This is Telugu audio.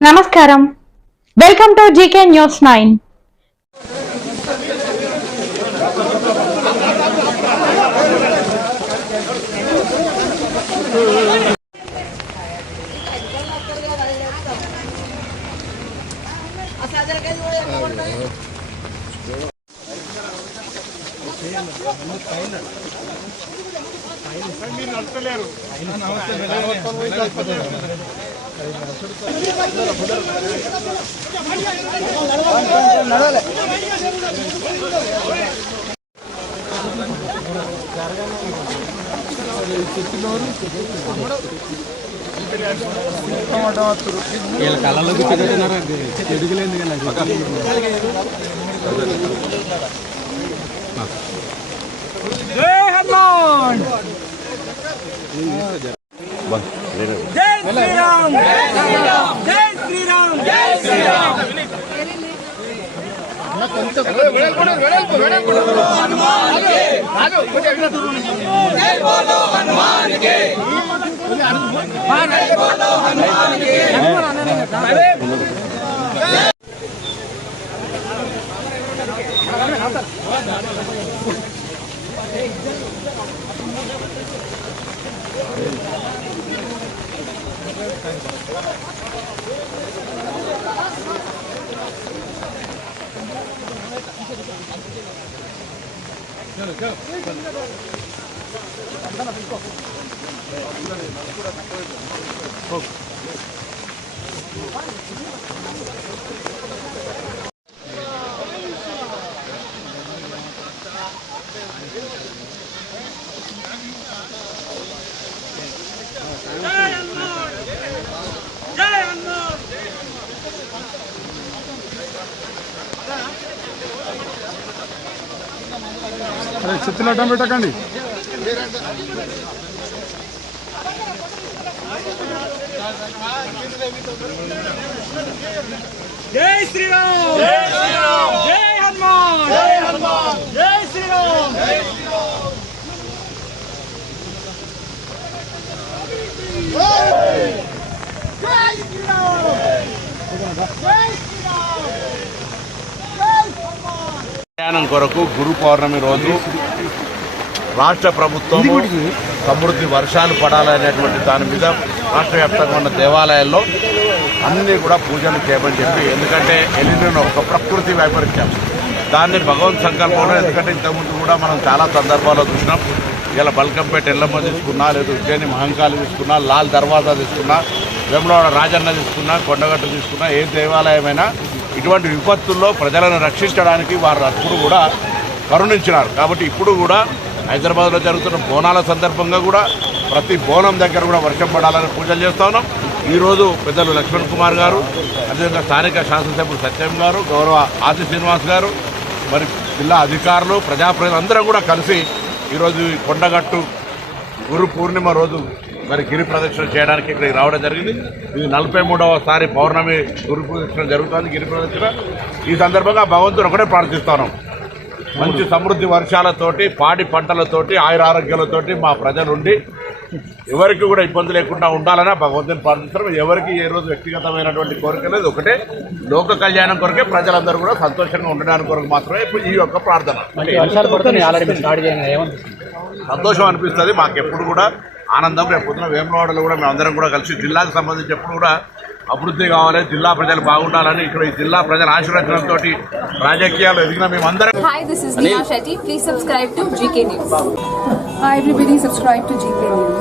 నమస్కారం, వెల్కమ్ టు జీకే న్యూస్ 9. వీళ్ళ కళ్ళలో కూర్చోబెట్టినారు ఎదుగులేదు జై హనుమాన్, జై శ్రీరామ్, జై శ్రీరామ్, జై శ్రీరామ్. జై బోలో హనుమాన్ కే, జై బోలో హనుమాన్ కే. అరే చెత్తలు అడ్డం పెట్టకండి. జై శ్రీరామ్, జై శ్రీరామ్, జై హనుమాన్, జై హనుమాన్, జై శ్రీరామ్, జై శ్రీరామ్. ప్రయాణం కొరకు గురు పౌర్ణమి రోజు రాష్ట్ర ప్రభుత్వం సమృద్ధి వర్షాలు పడాలనేటువంటి దాని మీద రాష్ట్ర వ్యాప్తంగా ఉన్న దేవాలయాల్లో అన్నీ కూడా పూజలు చేయమని చెప్పి, ఎందుకంటే ఎలినో ఒక ప్రకృతి వైపరీత్యం, దాన్ని భగవంత్ సంకల్పంలో, ఎందుకంటే ఇంతకుముందు కూడా మనం చాలా సందర్భాల్లో చూసినాం. ఇలా బల్కంపేట ఎల్లమ్మ తీసుకున్నా, లేదా ఉజ్జయిని మహంకాళి తీసుకున్నా, లాల్ దర్వాజా తీసుకున్నా, వేములవాడ రాజన్న తీసుకున్నా, కొండగట్టు తీసుకున్నా, ఏ దేవాలయమైనా ఇటువంటి విపత్తుల్లో ప్రజలను రక్షించడానికి వారు అప్పుడు కూడా కరుణించినారు. కాబట్టి ఇప్పుడు కూడా హైదరాబాద్లో జరుగుతున్న బోనాల సందర్భంగా కూడా ప్రతి బోనం దగ్గర కూడా వర్షం పడాలని పూజలు చేస్తూ ఉన్నాం. ఈరోజు పెద్దలు లక్ష్మణ్ కుమార్ గారు, అదేవిధంగా స్థానిక శాసనసభ్యులు సత్యం గారు, గౌరవ ఆది శ్రీనివాస్ గారు, మరి జిల్లా అధికారులు, ప్రజాప్రతినిధులందరూ కూడా కలిసి ఈరోజు కొండగట్టు గురు పూర్ణిమ రోజు మరి గిరి ప్రదక్షిణ చేయడానికి ఇక్కడికి రావడం జరిగింది. ఇది 43వ పౌర్ణమి గురు ప్రదక్షిణ జరుగుతుంది, గిరి ప్రదక్షిణ. ఈ సందర్భంగా భగవంతుని ఒకటే ప్రార్థిస్తున్నాం, మంచి సమృద్ధి వర్షాలతోటి, పాడి పంటలతోటి, ఆయురారోగ్యాలతోటి మా ప్రజలుండి ఎవరికి కూడా ఇబ్బంది లేకుండా ఉండాలని భగవంతుని ప్రార్థిస్తున్నాం. ఎవరికి ఏ రోజు వ్యక్తిగతమైనటువంటి కోరిక లేదు, ఒకటే లోక కళ్యాణం కొరకే ప్రజలందరూ కూడా సంతోషంగా ఉండడానికి కొరకు మాత్రమే ఇప్పుడు ఈ యొక్క ప్రార్థన. సంతోషం అనిపిస్తుంది మాకు ఎప్పుడు కూడా, ఆనందం. రేపు పొద్దున వేములవాడలో కూడా మేమందరం కూడా కలిసి జిల్లాకు సంబంధించి ఎప్పుడు కూడా అభివృద్ధి కావాలి, జిల్లా ప్రజలు బాగుండాలని, ఇక్కడ ఈ జిల్లా ప్రజల ఆశీర్వచనంతో రాజకీయాలు ఎదిగిన మేమందరం. Hi, this is Neha Shetty. Please subscribe to GK News. Hi everybody, subscribe to GK News.